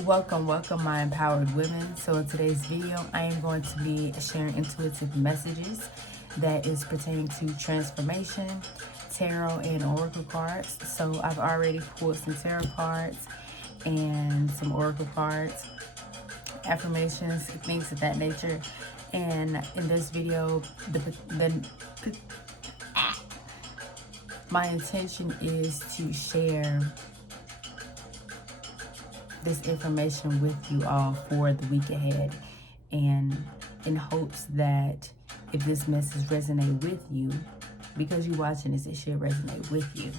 Welcome, my empowered women. So in today's video, I am going to be sharing intuitive messages that is pertaining to transformation, tarot, and oracle cards. So I've already pulled some tarot cards and some oracle cards, affirmations, things of that nature. And in this video, my intention is to share this information with you all for the week ahead, and in hopes that if this message resonates with you, because you're watching this, it should resonate with you.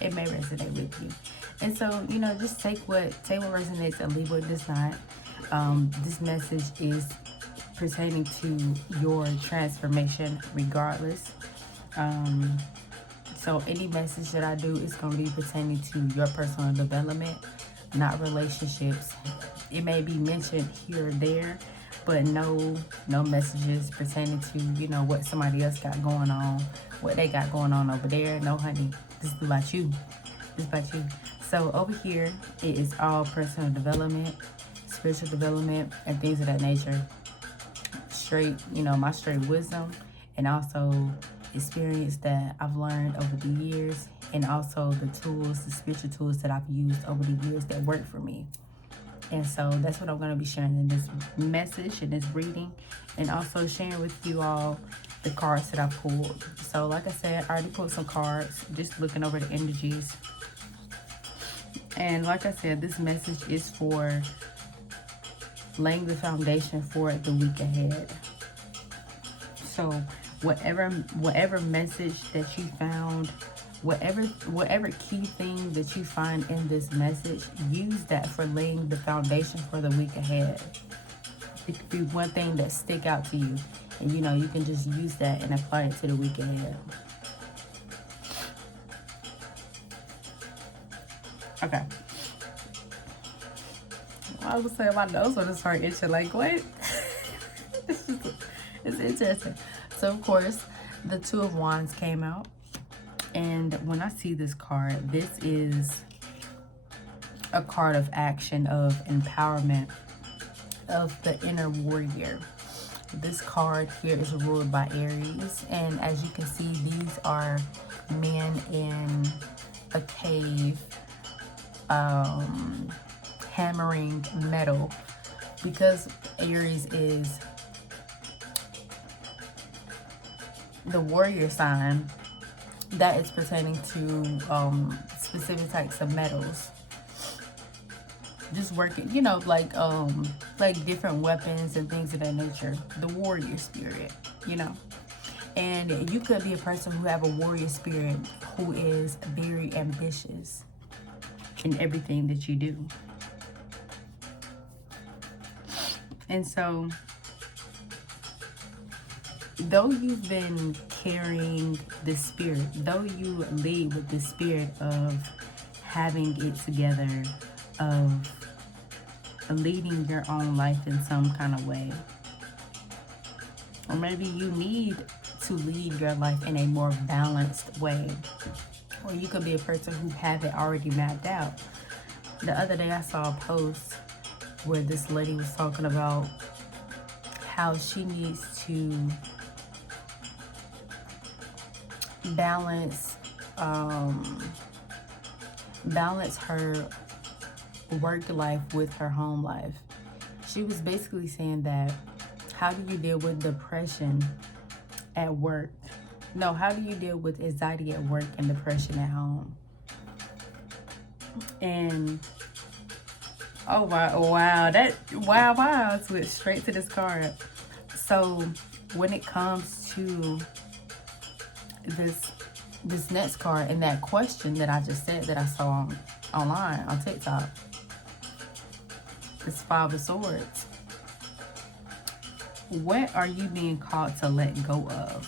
It may resonate with you, and so just take what resonates and leave what does not. This message is pertaining to your transformation regardless. So any message that I do is going to be pertaining to your personal development, not relationships. It may be mentioned here or there, but no messages pertaining to what somebody else got going on, what they got going on over there. No, honey, this is about you. This is about you. So over here, it is all personal development, spiritual development, and things of that nature. Straight, my straight wisdom, and also experience that I've learned over the years, and also the tools, the spiritual tools that I've used over the years that work for me. And so that's what I'm going to be sharing in this message, in this reading, and also sharing with you all the cards that I pulled. So like I said, I already pulled some cards, just looking over the energies. And like I said, this message is for laying the foundation for the week ahead. So whatever message that you found, whatever key thing that you find in this message, use that for laying the foundation for the week ahead. It could be one thing that stick out to you, and you can just use that and apply it to the week ahead. Okay. I was saying my nose when it started itching. Like, what? It's interesting. So of course, the Two of Wands came out, and when I see this card, this is a card of action, of empowerment, of the inner warrior. This card here is ruled by Aries, and as you can see, these are men in a cave, hammering metal, because Aries is the warrior sign that is pertaining to specific types of metals. Just working, like different weapons and things of that nature. The warrior spirit, And you could be a person who have a warrior spirit who is very ambitious in everything that you do. And so, though you've been carrying the spirit, though you lead with the spirit of having it together, of leading your own life in some kind of way, or maybe you need to lead your life in a more balanced way, or you could be a person who have it already mapped out. The other day I saw a post where this lady was talking about how she needs to balance her work life with her home life. She was basically saying that, how do you deal with depression at work? No, how do you deal with anxiety at work and depression at home? And oh wow, it went straight to this card. So when it comes to this next card, and that question that I just said that I saw online on TikTok, this Five of Swords. What are you being called to let go of?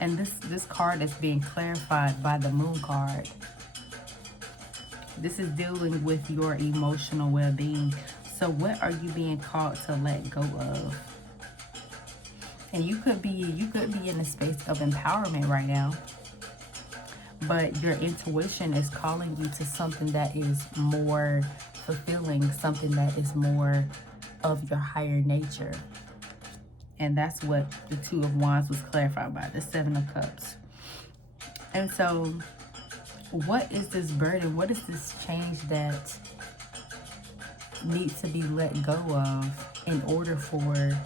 And this card is being clarified by the Moon card. This is dealing with your emotional well-being. So what are you being called to let go of? And you could be in a space of empowerment right now, but your intuition is calling you to something that is more fulfilling, something that is more of your higher nature. And that's what the Two of Wands was clarified by, the Seven of Cups. And so, what is this burden? What is this change that needs to be let go of in order for,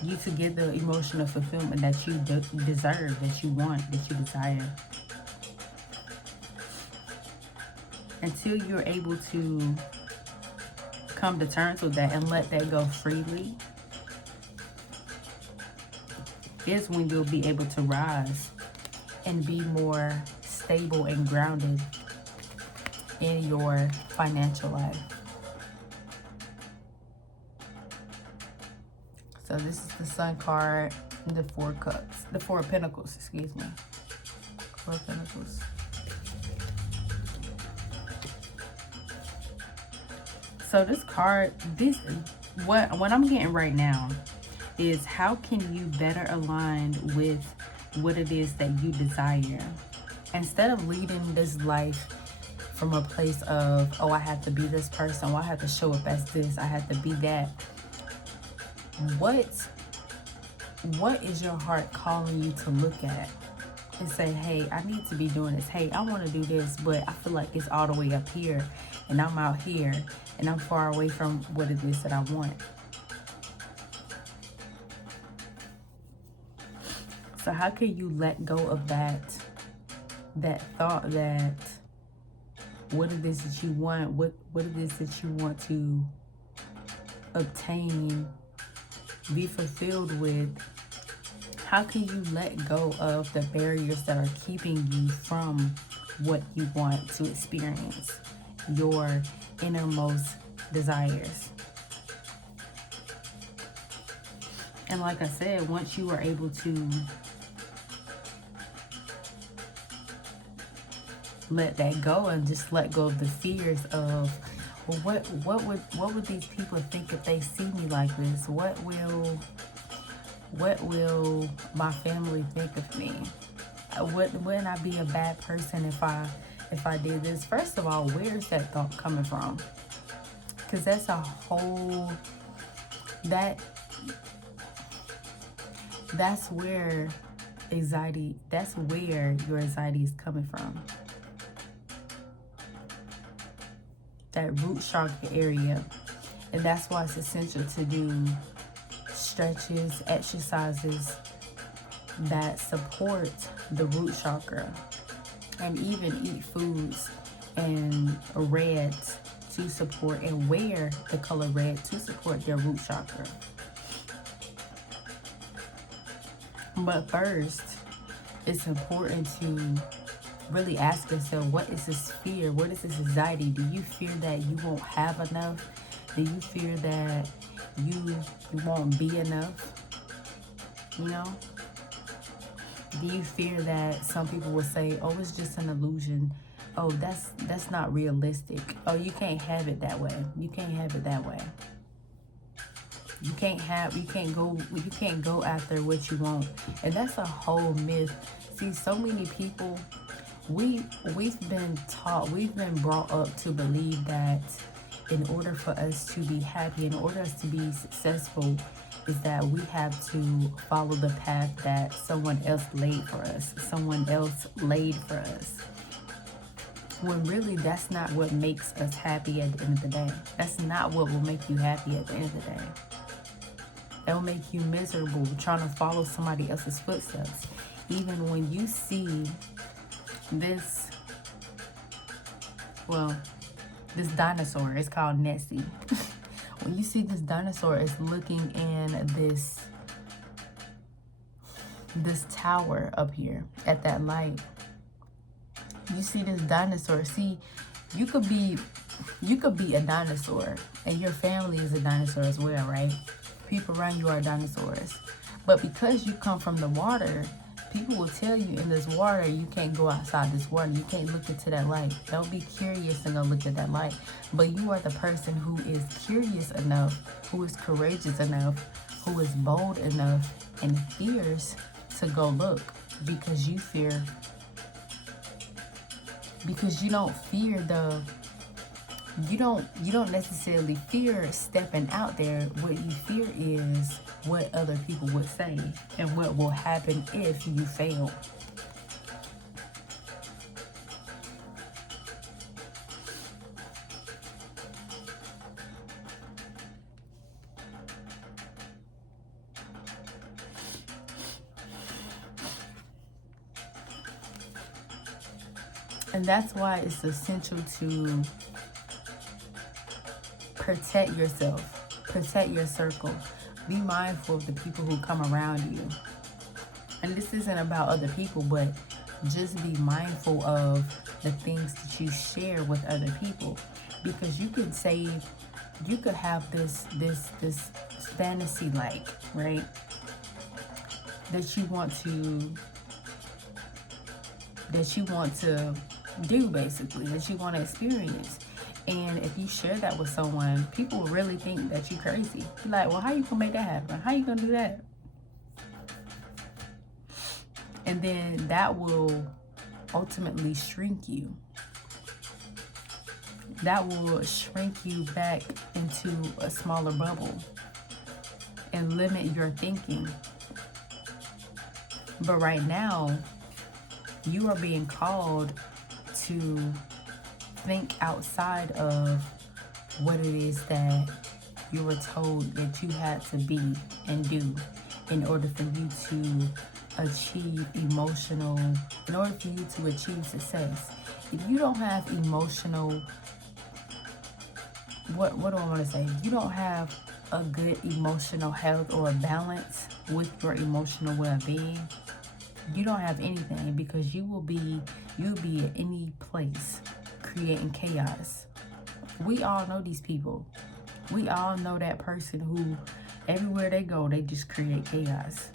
you to get the emotional fulfillment that you deserve, that you want, that you desire? Until you're able to come to terms with that and let that go freely, is when you'll be able to rise and be more stable and grounded in your financial life. So this is the Sun card, the Four Cups, the Four of Pentacles, excuse me. Four of Pentacles. So this card, what I'm getting right now is, how can you better align with what it is that you desire? Instead of leading this life from a place of, oh, I have to be this person, or I have to show up as this, I have to be that. What is your heart calling you to look at and say, hey, I need to be doing this. Hey, I want to do this, but I feel like it's all the way up here and I'm out here and I'm far away from what it is that I want. So how can you let go of that thought, that what it is that you want, what it is that you want to obtain, be fulfilled with? How can you let go of the barriers that are keeping you from what you want to experience, your innermost desires? And like I said, once you are able to let that go and just let go of the fears of, well, what would these people think if they see me like this? What will my family think of me? Wouldn't I be a bad person if I did this? First of all, where is that thought coming from? Because that's a whole, that's where your anxiety is coming from. That root chakra area. And that's why it's essential to do stretches, exercises that support the root chakra, and even eat foods and reds to support, and wear the color red to support their root chakra. But first, it's important to really ask yourself, what is this fear? What is this anxiety? Do you fear that you won't have enough? Do you fear that you won't be enough? You know? Do you fear that some people will say, oh, it's just an illusion? Oh, that's not realistic. Oh, you can't have it that way. You can't have it that way. You can't go after what you want. And that's a whole myth. See, so many people, we've been brought up to believe that in order for us to be happy, in order for us to be successful, is that we have to follow the path that someone else laid for us. When really, that's not what makes us happy at the end of the day. That's not what will make you happy at the end of the day. That will make you miserable trying to follow somebody else's footsteps. Even when you see this dinosaur, it's called Nessie. When you see this dinosaur is looking in this tower up here at that light, you see this dinosaur. See, you could be a dinosaur, and your family is a dinosaur as well, right? People around you are dinosaurs. But because you come from the water, people will tell you, in this water, you can't go outside this water. You can't look into that light. Don't be curious and go look at that light. But you are the person who is curious enough, who is courageous enough, who is bold enough and fierce to go look, because you fear, because you don't fear you don't necessarily fear stepping out there. What you fear is what other people would say and what will happen if you fail. And that's why it's essential to protect yourself, protect your circle. Be mindful of the people who come around you. And this isn't about other people, but just be mindful of the things that you share with other people. Because you could have this fantasy, like, right, that you want to do, basically, that you want to experience. And if you share that with someone, people will really think that you're crazy. Like, well, how you gonna make that happen? How you gonna do that? And then that will ultimately shrink you. That will shrink you back into a smaller bubble and limit your thinking. But right now, you are being called to think outside of what it is that you were told that you had to be and do in order for you to achieve success. If you don't have emotional, what do I want to say? If you don't have a good emotional health or a balance with your emotional well-being, you don't have anything, because you'll be at any place creating chaos. We all know these people. We all know that person who everywhere they go, they just create chaos.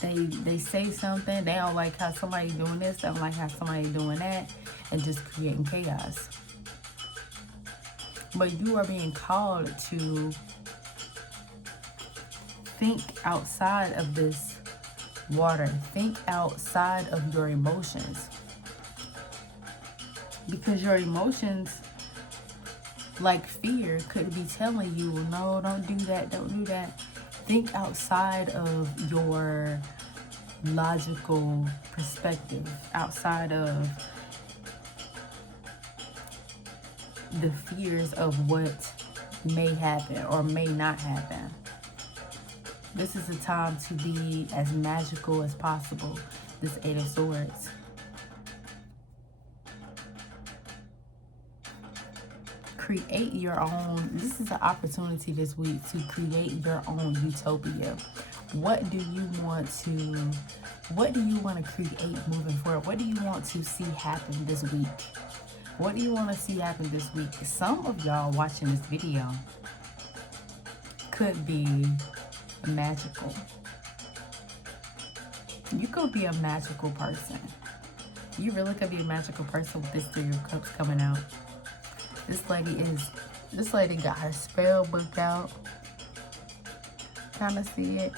They say something, they don't like how somebody's doing this, they don't like how somebody's doing that, and just creating chaos. But you are being called to think outside of this water. Think outside of your emotions. Because your emotions, like fear, could be telling you, no, don't do that, don't do that. Think outside of your logical perspective, outside of the fears of what may happen or may not happen. This is a time to be as magical as possible. This Eight of Swords. Create your own. This is an opportunity this week to create your own utopia. What do you want to create moving forward? What do you want to see happen this week? What do you want to see happen this week? Some of y'all watching this video could be magical. You could be a magical person. You really could be a magical person with this Three of Cups coming out. This lady got her spell book out. Kind of see it.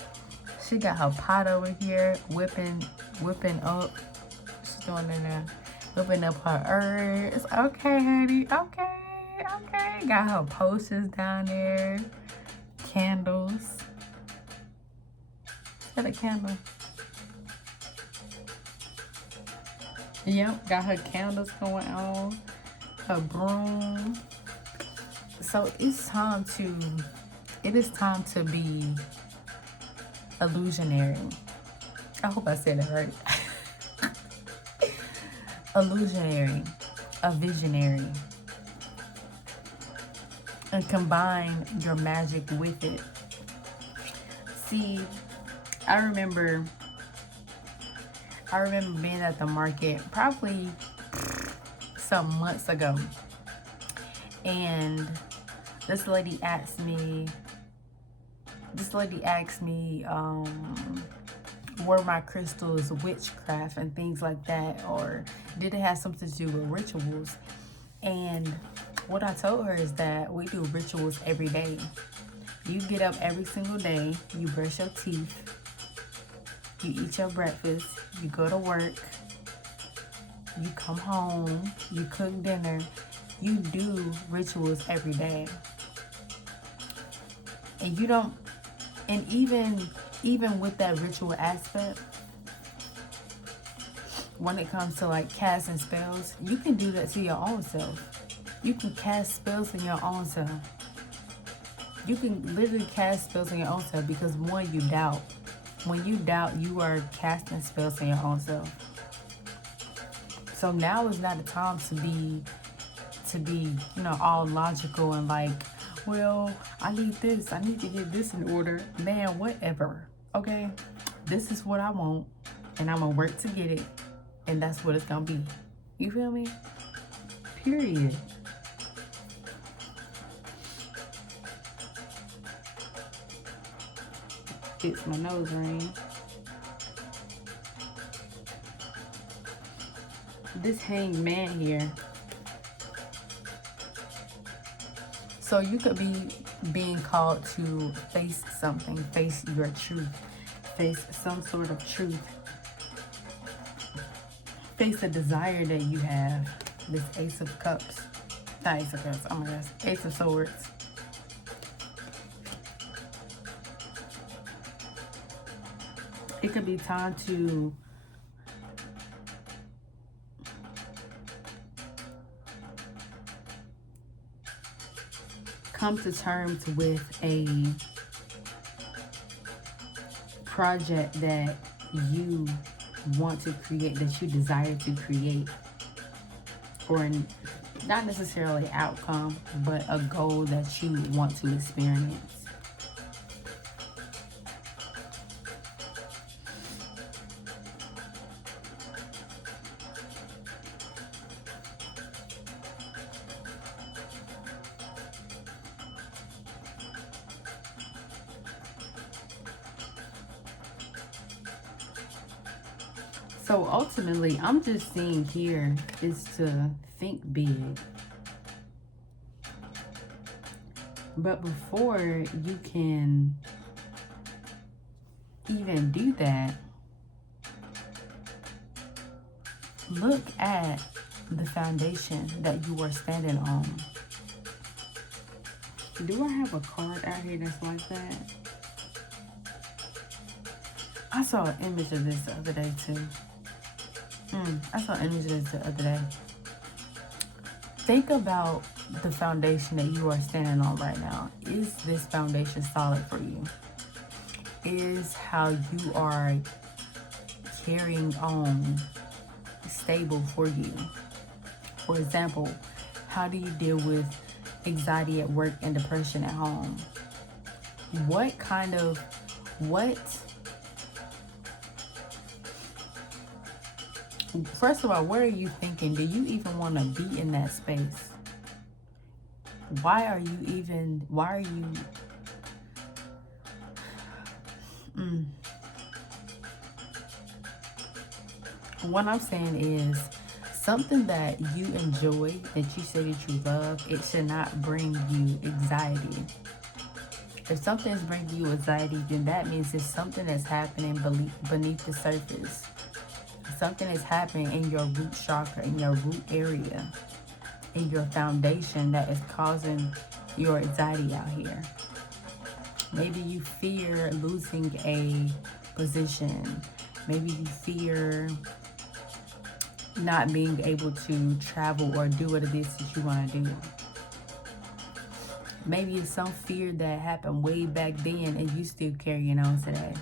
She got her pot over here, whipping up. She's doing it now. Whipping up her herbs. Okay, honey. Okay. Got her posters down there. Candles. Is that a candle? Yep, got her candles going on. Her broom. So it is time to be illusionary. I hope I said that right. Illusionary, a visionary, and combine your magic with it. See, I remember being at the market probably some months ago, and this lady asked me were my crystals witchcraft and things like that, or did it have something to do with rituals? And what I told her is that we do rituals every day. You get up every single day, you brush your teeth, you eat your breakfast, you go to work, you come home, you cook dinner, you do rituals every day. And you don't, and even with that ritual aspect, when it comes to like casting spells, you can do that to your own self. You can cast spells in your own self. You can literally cast spells in your own self because one, you doubt. When you doubt, you are casting spells in your own self. So now is not the time to be, all logical and like, well, I need this. I need to get this in order. Man, whatever. Okay? This is what I want. And I'm going to work to get it. And that's what it's going to be. You feel me? Period. Fix my nose ring. This hanged man here. So you could be being called to face something, face your truth, face some sort of truth, face a desire that you have. This Ace of Cups, not Ace of Cups, oh my gosh, Ace of Swords. It could be time to come to terms with a project that you want to create, that you desire to create, or not necessarily outcome, but a goal that you want to experience. So ultimately, I'm just seeing here is to think big. But before you can even do that, look at the foundation that you are standing on. Do I have a card out here that's like that? I saw an image of this the other day too. I saw images the other day. Think about the foundation that you are standing on right now. Is this foundation solid for you? Is how you are carrying on stable for you? For example, how do you deal with anxiety at work and depression at home? First of all, what are you thinking? Do you even want to be in that space? Why are you What I'm saying is something that you enjoy, that you say that you love, it should not bring you anxiety. If something is bringing you anxiety, then that means it's something that's happening beneath the surface. Something is happening in your root chakra, in your root area, in your foundation that is causing your anxiety out here. Maybe you fear losing a position. Maybe you fear not being able to travel or do what it is that you want to do. Maybe it's some fear that happened way back then and you still carrying on today.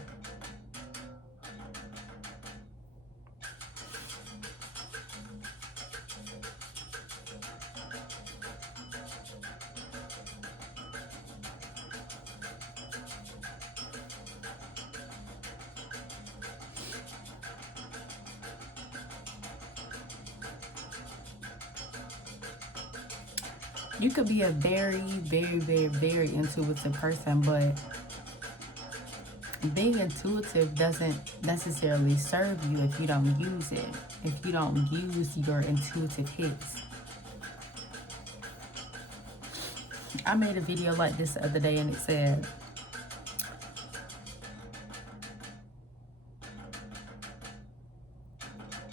You could be a very, very, very, very intuitive person, but being intuitive doesn't necessarily serve you if you don't use it, if you don't use your intuitive hits. I made a video like this the other day, and it said,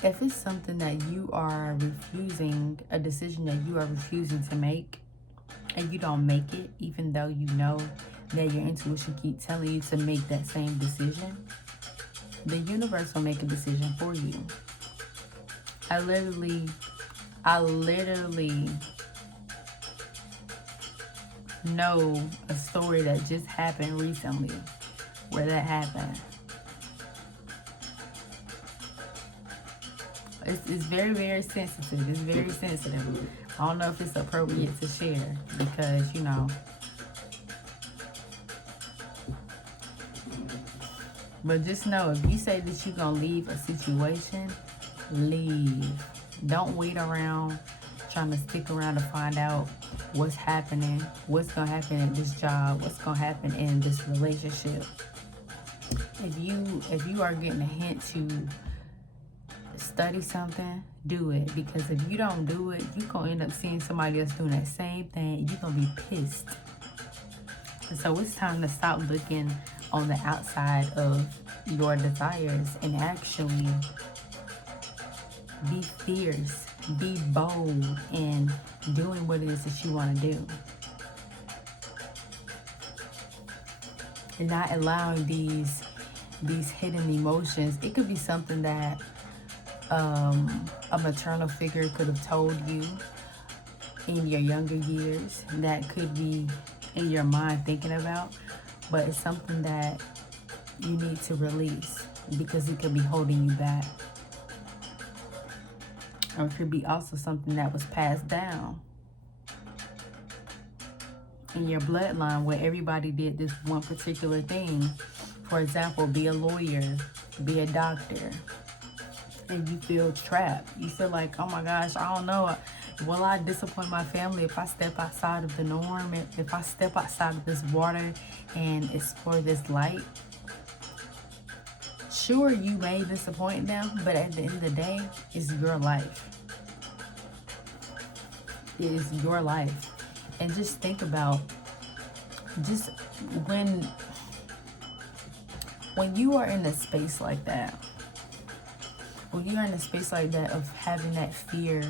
if it's something that you are refusing, a decision that you are refusing to make, and you don't make it, even though you know that your intuition keeps telling you to make that same decision, the universe will make a decision for you. I literally know a story that just happened recently where that happened. It's very, very sensitive. It's very sensitive. I don't know if it's appropriate to share because, you know. But just know, if you say that you're going to leave a situation, leave. Don't wait around trying to stick around to find out what's happening, what's going to happen at this job, what's going to happen in this relationship. If you are getting a hint to study something, do it. Because if you don't do it, you're going to end up seeing somebody else doing that same thing. You're going to be pissed. And so it's time to stop looking on the outside of your desires and actually be fierce, be bold in doing what it is that you want to do. And not allowing these hidden emotions. It could be something that a maternal figure could have told you in your younger years that could be in your mind thinking about, but it's something that you need to release because it could be holding you back. Or it could be also something that was passed down in your bloodline where everybody did this one particular thing. For example, be a lawyer, be a doctor, and you feel trapped. You feel like, oh my gosh, I don't know. Will I disappoint my family if I step outside of the norm? If I step outside of this water and explore this light? Sure, you may disappoint them, but at the end of the day, it's your life. It is your life. And just think about, just when you are in a space like that, when you're in a space like that of having that fear,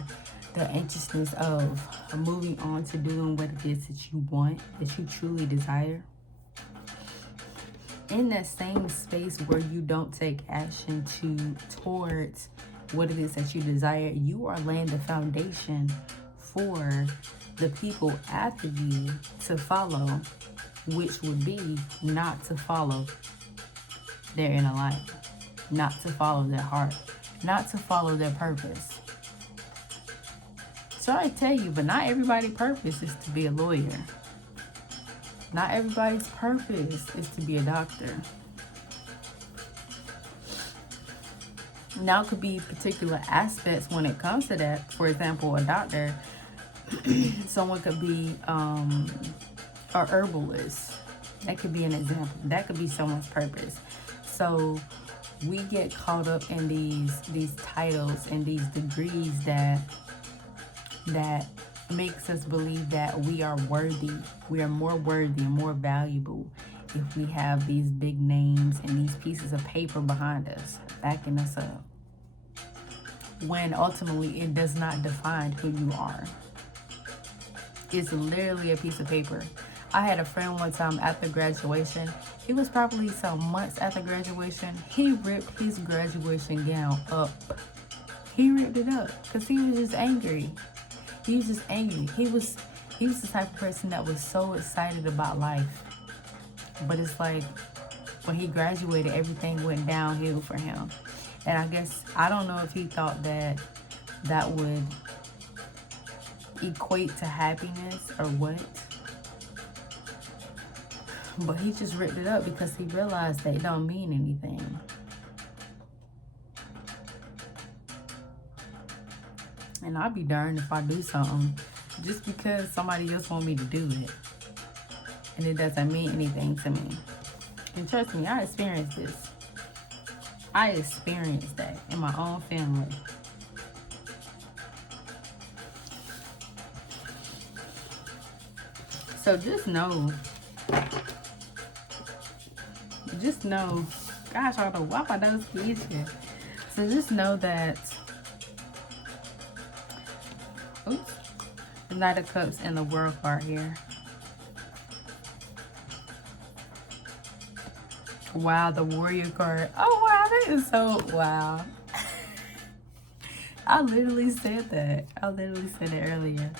the anxiousness of moving on to doing what it is that you want, that you truly desire, in that same space where you don't take action towards what it is that you desire, you are laying the foundation for the people after you to follow, which would be not to follow their inner light, not to follow their heart, not to follow their purpose. Sorry to tell you, but not everybody's purpose is to be a lawyer. Not everybody's purpose is to be a doctor. Now, it could be particular aspects when it comes to that. For example, a doctor, someone could be a herbalist. That could be an example. That could be someone's purpose. So we get caught up in these titles and these degrees that makes us believe that we are worthy. We are more worthy and more valuable if we have these big names and these pieces of paper behind us, backing us up. When ultimately it does not define who you are. It's literally a piece of paper. I had a friend one time after graduation. It was probably some months after graduation. He ripped his graduation gown up. He ripped it up because he was just angry. He was just angry. He was the type of person that was so excited about life. But it's like when he graduated, everything went downhill for him. And I guess, I don't know if he thought that would equate to happiness or what. But he just ripped it up because he realized that it don't mean anything. And I'll be darned if I do something just because somebody else want me to do it. And it doesn't mean anything to me. And trust me, I experienced this. I experienced that in my own family. So just know, gosh, I don't know why my nose keeps itching. So just know that, oops, the Knight of Cups and the World card here. Wow, the Warrior card. Oh, wow, that is so, wow. I literally said that. I literally said it earlier.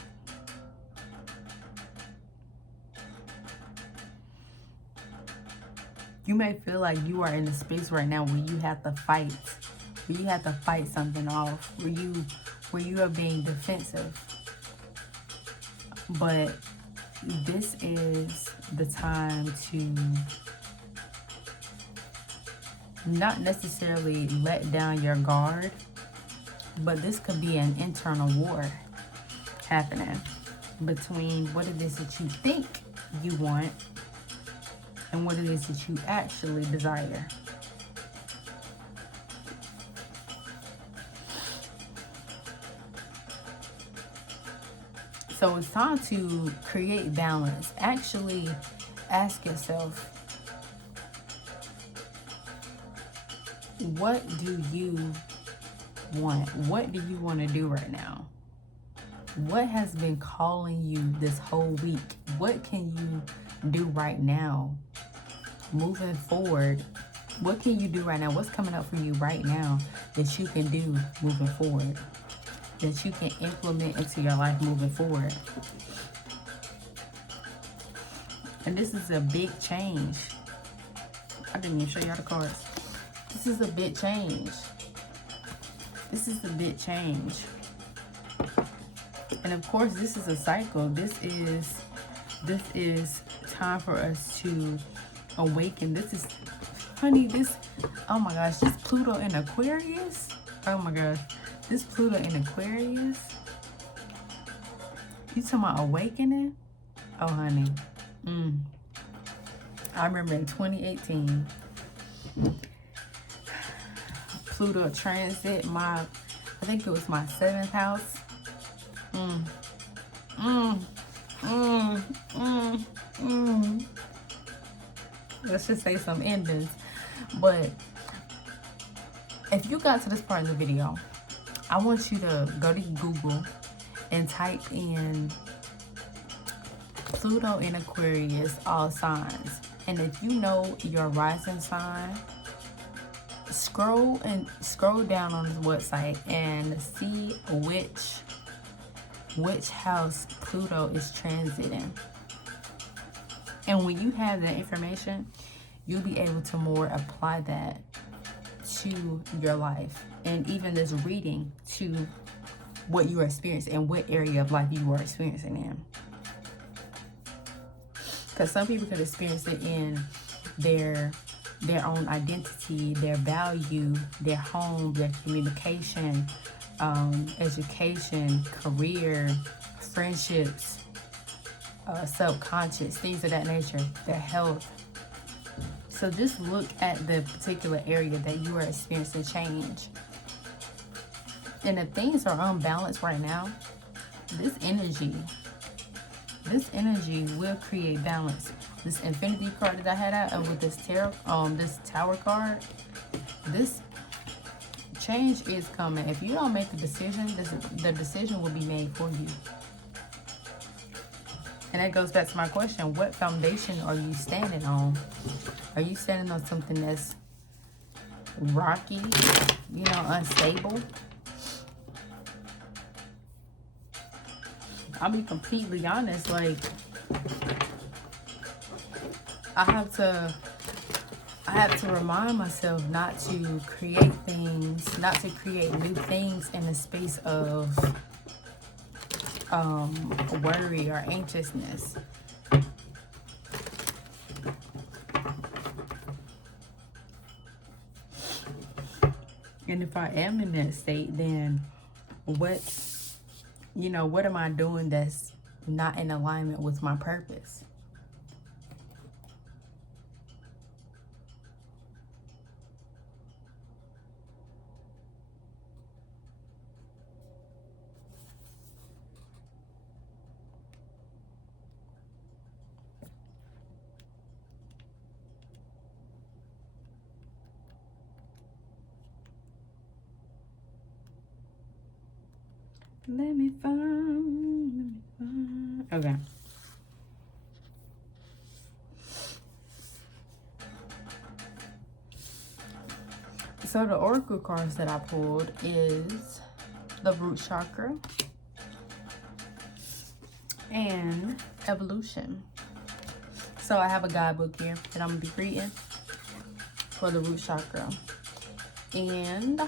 You may feel like you are in a space right now where you have to fight. Where you have to fight something off. Where you are being defensive. But this is the time to not necessarily let down your guard, but this could be an internal war happening between what it is that you think you want and what it is that you actually desire. So it's time to create balance. Actually ask yourself, what do you want? What do you want to do right now? What has been calling you this whole week? What can you do right now? Moving forward, what can you do right now? What's coming up for you right now that you can do moving forward? That you can implement into your life moving forward? And this is a big change. I didn't even show y'all the cards. This is a big change. This is a big change. And of course, this is a cycle. This is time for us to awaken. This is, honey, this, oh my gosh, this Pluto in Aquarius. Oh my gosh, this Pluto in Aquarius. You talking about awakening? Oh, honey. I remember in 2018, Pluto transit I think it was my 7th house. Let's just say some endings. But if you got to this part of the video, I want you to go to Google and type in Pluto in Aquarius, all signs. And if you know your rising sign, scroll down on this website and see which house Pluto is transiting. And when you have that information, you'll be able to more apply that to your life, and even this reading to what you are experiencing and what area of life you are experiencing in. Because some people could experience it in their own identity, their value, their home, their communication, education, career, friendships, subconscious, things of that nature, their health. So just look at the particular area that you are experiencing change. And if things are unbalanced right now, this energy will create balance. This infinity card that I had out, and with this this tower card, this change is coming. If you don't make the decision, the decision will be made for you. And that goes back to my question: what foundation are you standing on? Are you standing on something that's rocky, unstable? I'll be completely honest, like, I have to remind myself not to create new things in the space of worry or anxiousness. And if I am in that state, then what am I doing that's not in alignment with my purpose? Let me find. Okay. So the oracle cards that I pulled is the root chakra and evolution. So I have a guidebook here that I'm gonna be reading for the root chakra. And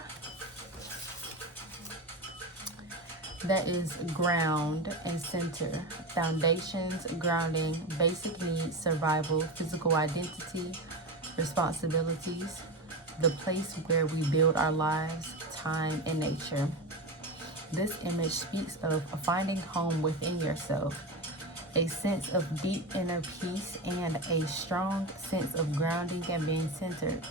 that is ground and center, foundations, grounding, basic needs, survival, physical identity, responsibilities, the place where we build our lives, time, and nature. This image speaks of finding home within yourself, a sense of deep inner peace, and a strong sense of grounding and being centered.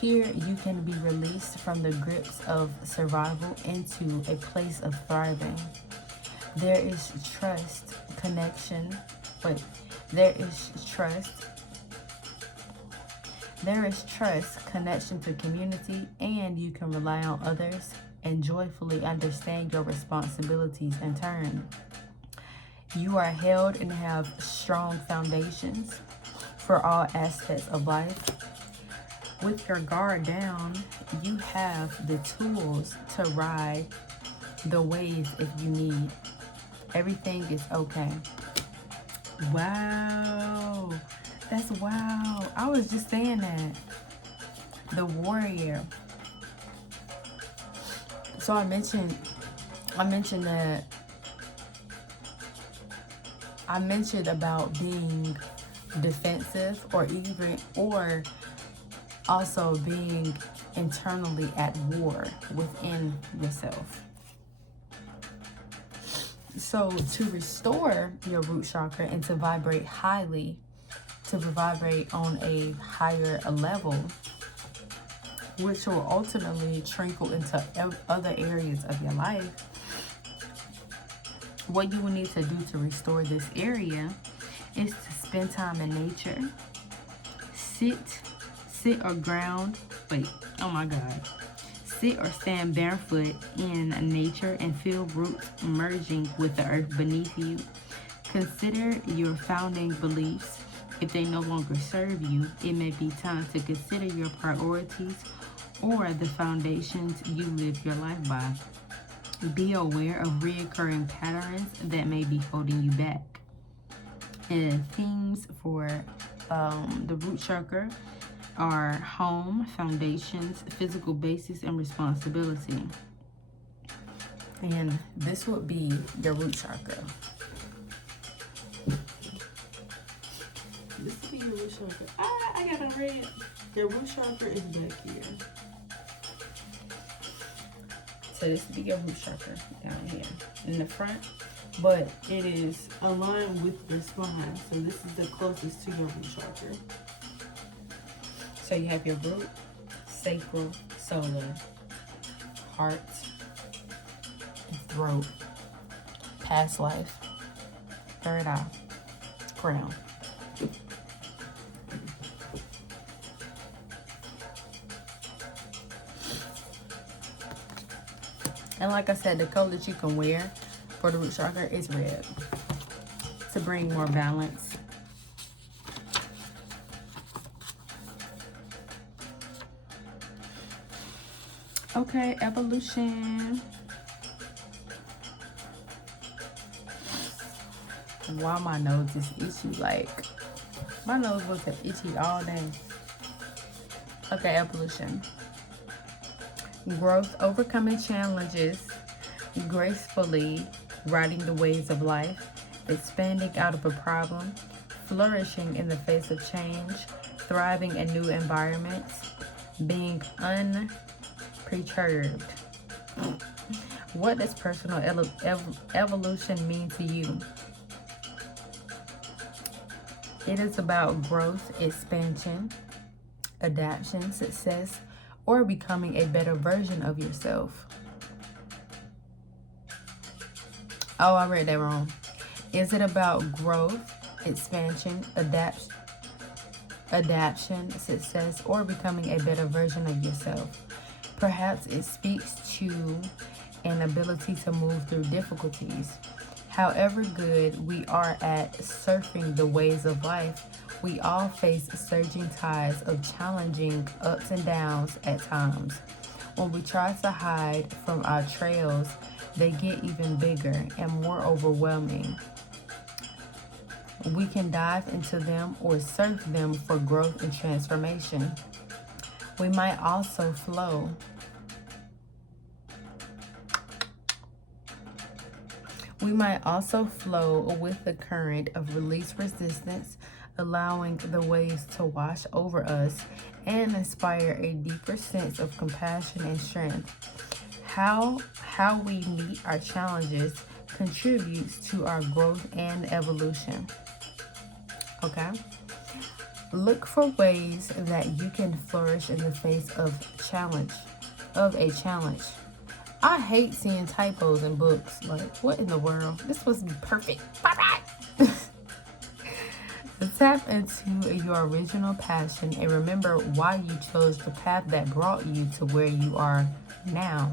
Here, you can be released from the grips of survival into a place of thriving. There is trust, connection, there is trust, connection to community, and you can rely on others and joyfully understand your responsibilities in turn. You are held and have strong foundations for all aspects of life. With your guard down, you have the tools to ride the waves if you need. Everything is okay. Wow. That's wow. I was just saying that. The warrior. So I mentioned about being defensive or also being internally at war within yourself. So to restore your root chakra and to vibrate highly, to vibrate on a higher level, which will ultimately trickle into other areas of your life, what you will need to do to restore this area is to spend time in nature, sit or ground, sit or stand barefoot in nature and feel roots merging with the earth beneath you. Consider your founding beliefs. If they no longer serve you, it may be time to consider your priorities or the foundations you live your life by. Be aware of recurring patterns that may be holding you back. And themes for the root chakra are home, foundations, physical basis, and responsibility. And this would be your root chakra. This would be your root chakra. I got it red. Your root chakra is back here. So this would be your root chakra down here in the front. But it is aligned with your spine. So this is the closest to your root chakra. So you have your root, sacral, solar, heart, throat, past life, third eye, crown. And like I said, the color that you can wear for the root chakra is red to bring more balance. Okay, evolution. Why my nose is itchy? Like, my nose wasn't itchy all day. Okay, evolution. Growth, overcoming challenges gracefully, riding the waves of life, expanding out of a problem, flourishing in the face of change, thriving in new environments, being unperturbed. What does personal evolution mean to you? It is about growth, expansion, adaptation, success, or becoming a better version of yourself. Oh, I read that wrong. Is it about growth, expansion, adaptation, success, or becoming a better version of yourself? Perhaps it speaks to and ability to move through difficulties. However good we are at surfing the waves of life, we all face surging tides of challenging ups and downs at times. When we try to hide from our trails, they get even bigger and more overwhelming. We can dive into them or surf them for growth and transformation. We might also flow. We might also flow with the current of release resistance, allowing the waves to wash over us and inspire a deeper sense of compassion and strength. How we meet our challenges contributes to our growth and evolution. Okay? Look for ways that you can flourish in the face of a challenge. I hate seeing typos in books. Like, what in the world? This was perfect. Tap into your original passion and remember why you chose the path that brought you to where you are now.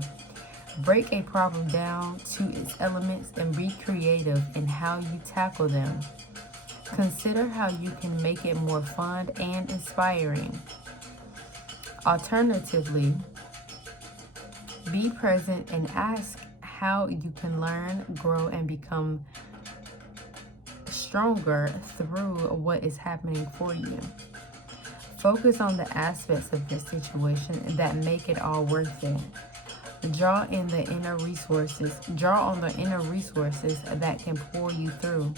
Break a problem down to its elements and be creative in how you tackle them. Consider how you can make it more fun and inspiring. Alternatively, be present and ask how you can learn, grow, and become stronger through what is happening for you. Focus on the aspects of your situation that make it all worth it. Draw on the inner resources that can pull you through.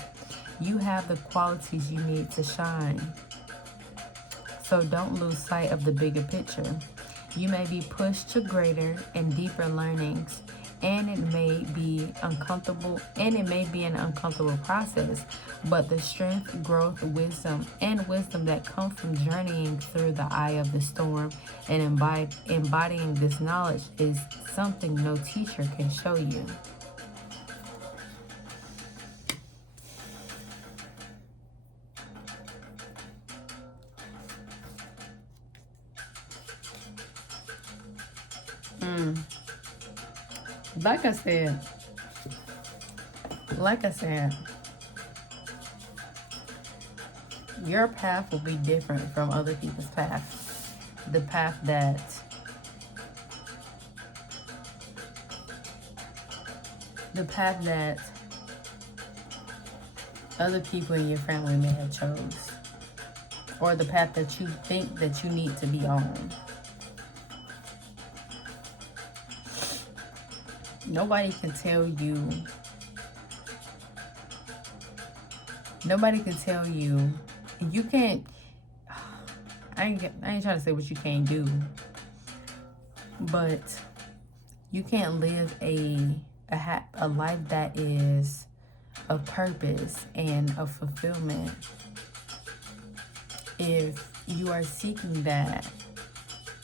You have the qualities you need to shine. So don't lose sight of the bigger picture. You may be pushed to greater and deeper learnings, and it may be an uncomfortable process, but the strength, growth, wisdom that come from journeying through the eye of the storm and embodying this knowledge is something no teacher can show you. Like I said, your path will be different from other people's path. The path that other people in your family may have chose, or the path that you think that you need to be on. Nobody can tell you. You can't. I ain't trying to say what you can't do, but you can't live a life that is of purpose and of fulfillment if you are seeking that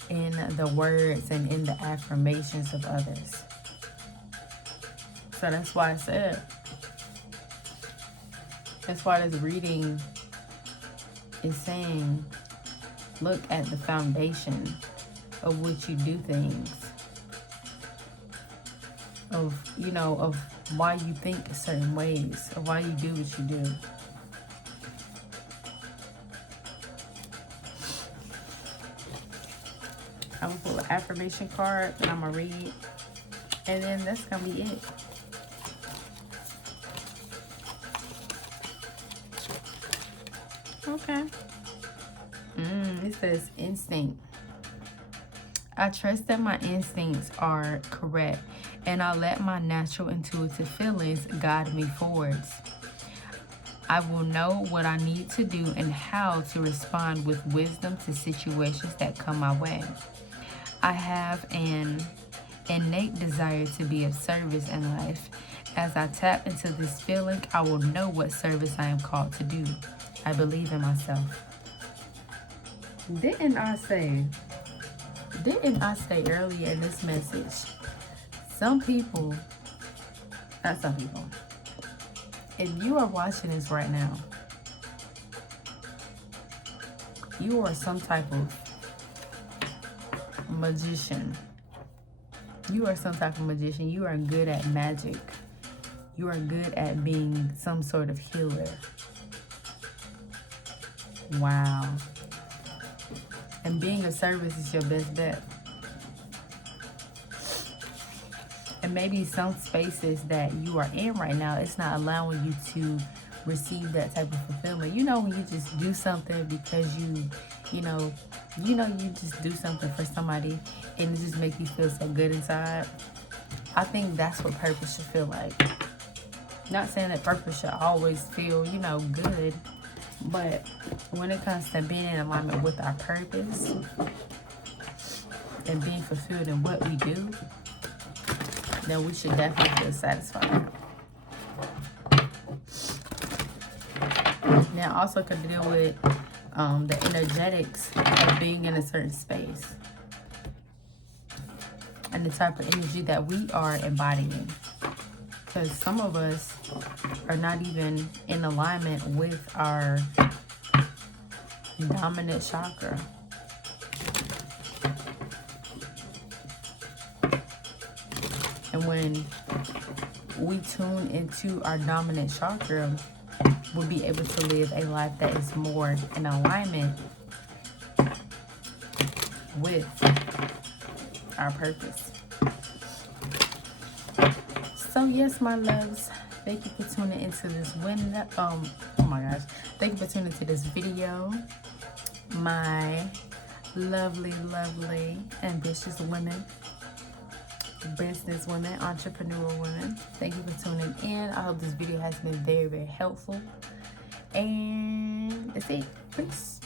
in the words and in the affirmations of others. So that's why I said, that's why this reading is saying, look at the foundation of which you do things, of why you think certain ways, of why you do what you do. I'm gonna pull an affirmation card and I'm gonna read, and then that's gonna be it. Okay. It says instinct. I trust that my instincts are correct, and I let my natural intuitive feelings guide me forwards. I will know what I need to do and how to respond with wisdom to situations that come my way. I have an innate desire to be of service in life. As I tap into this feeling, I will know what service I am called to do. I believe in myself. Didn't I say earlier in this message, if you are watching this right now, you are some type of magician You are some type of magician. You are good at magic. You are good at being some sort of healer. Wow. And being of service is your best bet. And maybe some spaces that you are in right now, it's not allowing you to receive that type of fulfillment. You know, when you just do something because you just do something for somebody and it just makes you feel so good inside. I think that's what purpose should feel like. Not saying that purpose should always feel, good, but when it comes to being in alignment with our purpose and being fulfilled in what we do, then we should definitely feel satisfied. Now, also could deal with the energetics of being in a certain space and the type of energy that we are embodying. Because some of us are not even in alignment with our dominant chakra. And when we tune into our dominant chakra, we'll be able to live a life that is more in alignment with our purpose. So yes, my loves, thank you for tuning into this thank you for tuning into this video. My lovely, ambitious women, business women, entrepreneur women, thank you for tuning in. I hope this video has been very, very helpful. And that's it. Peace.